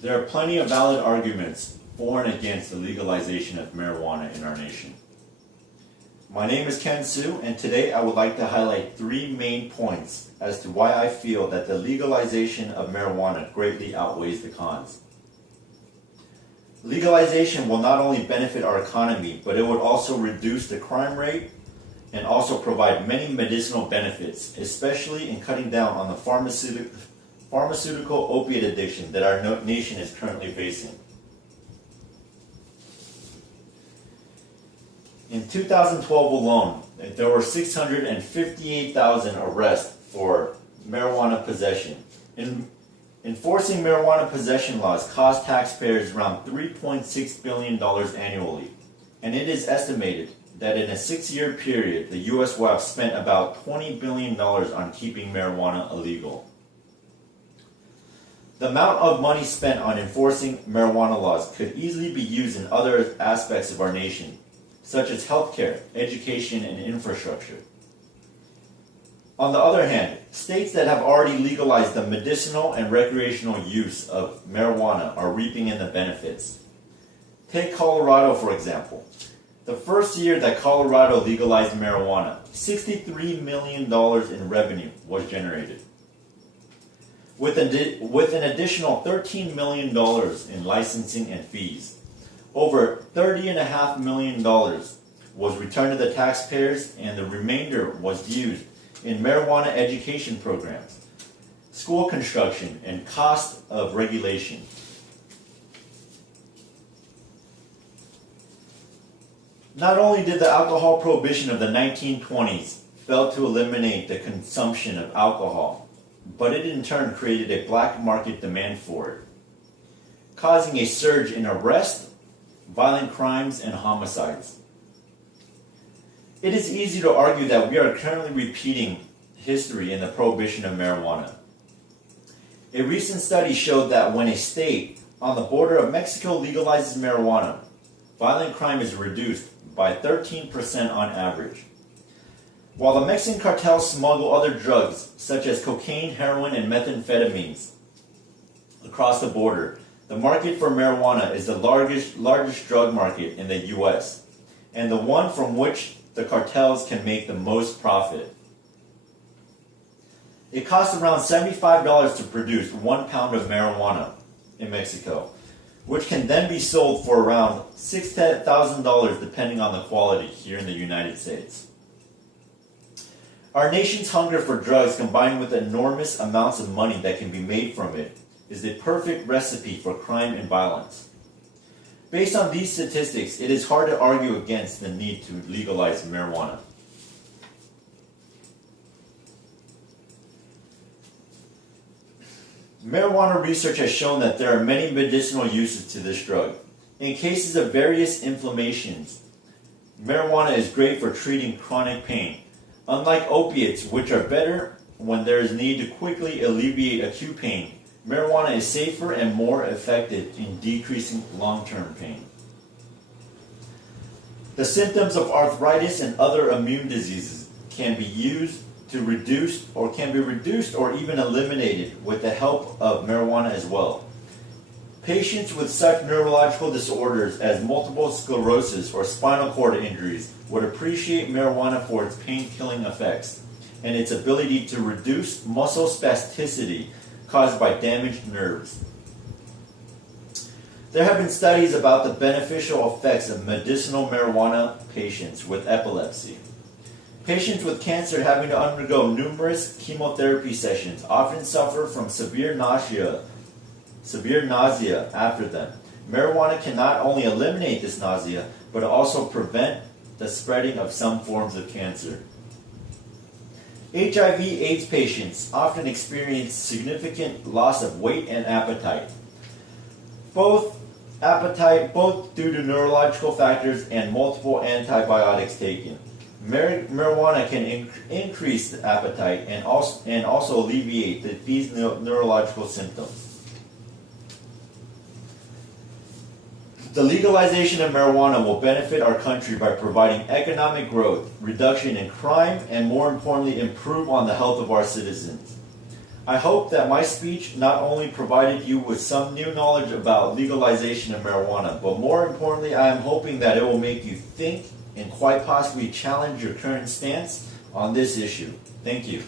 There are plenty of valid arguments for and against the legalization of marijuana in our nation. My name is Ken Su, and today I would like to highlight three main points as to why I feel that the legalization of marijuana greatly outweighs the cons. Legalization will not only benefit our economy, but it would also reduce the crime rate and also provide many medicinal benefits, especially in cutting down on the pharmaceutical opiate addiction that our nation is currently facing. In 2012 alone, there were 658,000 arrests for marijuana possession. Enforcing marijuana possession laws cost taxpayers around $3.6 billion annually, and it is estimated that in a 6-year period, the U.S. will have spent about $20 billion on keeping marijuana illegal. The amount of money spent on enforcing marijuana laws could easily be used in other aspects of our nation, such as healthcare, education, and infrastructure. On the other hand, states that have already legalized the medicinal and recreational use of marijuana are reaping in the benefits. Take Colorado, for example. The first year that Colorado legalized marijuana, $63 million in revenue was generated, with an additional $13 million in licensing and fees. Over $30.5 million was returned to the taxpayers, and the remainder was used in marijuana education programs, school construction, and cost of regulation. Not only did the alcohol prohibition of the 1920s fail to eliminate the consumption of alcohol, but it in turn created a black market demand for it, causing a surge in arrests, violent crimes, and homicides. It is easy to argue that we are currently repeating history in the prohibition of marijuana. A recent study showed that when a state on the border of Mexico legalizes marijuana, violent crime is reduced by 13% on average. While the Mexican cartels smuggle other drugs, such as cocaine, heroin, and methamphetamines, across the border, the market for marijuana is the largest drug market in the U.S., and the one from which the cartels can make the most profit. It costs around $75 to produce 1 pound of marijuana in Mexico, which can then be sold for around $6,000 depending on the quality here in the United States. Our nation's hunger for drugs, combined with enormous amounts of money that can be made from it, is the perfect recipe for crime and violence. Based on these statistics, it is hard to argue against the need to legalize marijuana. Marijuana research has shown that there are many medicinal uses to this drug. In cases of various inflammations, marijuana is great for treating chronic pain. Unlike opiates, which are better when there is need to quickly alleviate acute pain, marijuana is safer and more effective in decreasing long-term pain. The symptoms of arthritis and other immune diseases can be reduced or even eliminated with the help of marijuana as well. Patients with such neurological disorders as multiple sclerosis or spinal cord injuries would appreciate marijuana for its pain-killing effects and its ability to reduce muscle spasticity caused by damaged nerves. There have been studies about the beneficial effects of medicinal marijuana patients with epilepsy. Patients with cancer having to undergo numerous chemotherapy sessions often suffer from severe nausea after them. Marijuana can not only eliminate this nausea, but also prevent the spreading of some forms of cancer. HIV/AIDS patients often experience significant loss of weight and appetite. Both due to neurological factors and multiple antibiotics taken. Marijuana can increase the appetite and also alleviate these neurological symptoms. The legalization of marijuana will benefit our country by providing economic growth, reduction in crime, and more importantly, improve on the health of our citizens. I hope that my speech not only provided you with some new knowledge about legalization of marijuana, but more importantly, I am hoping that it will make you think and quite possibly challenge your current stance on this issue. Thank you.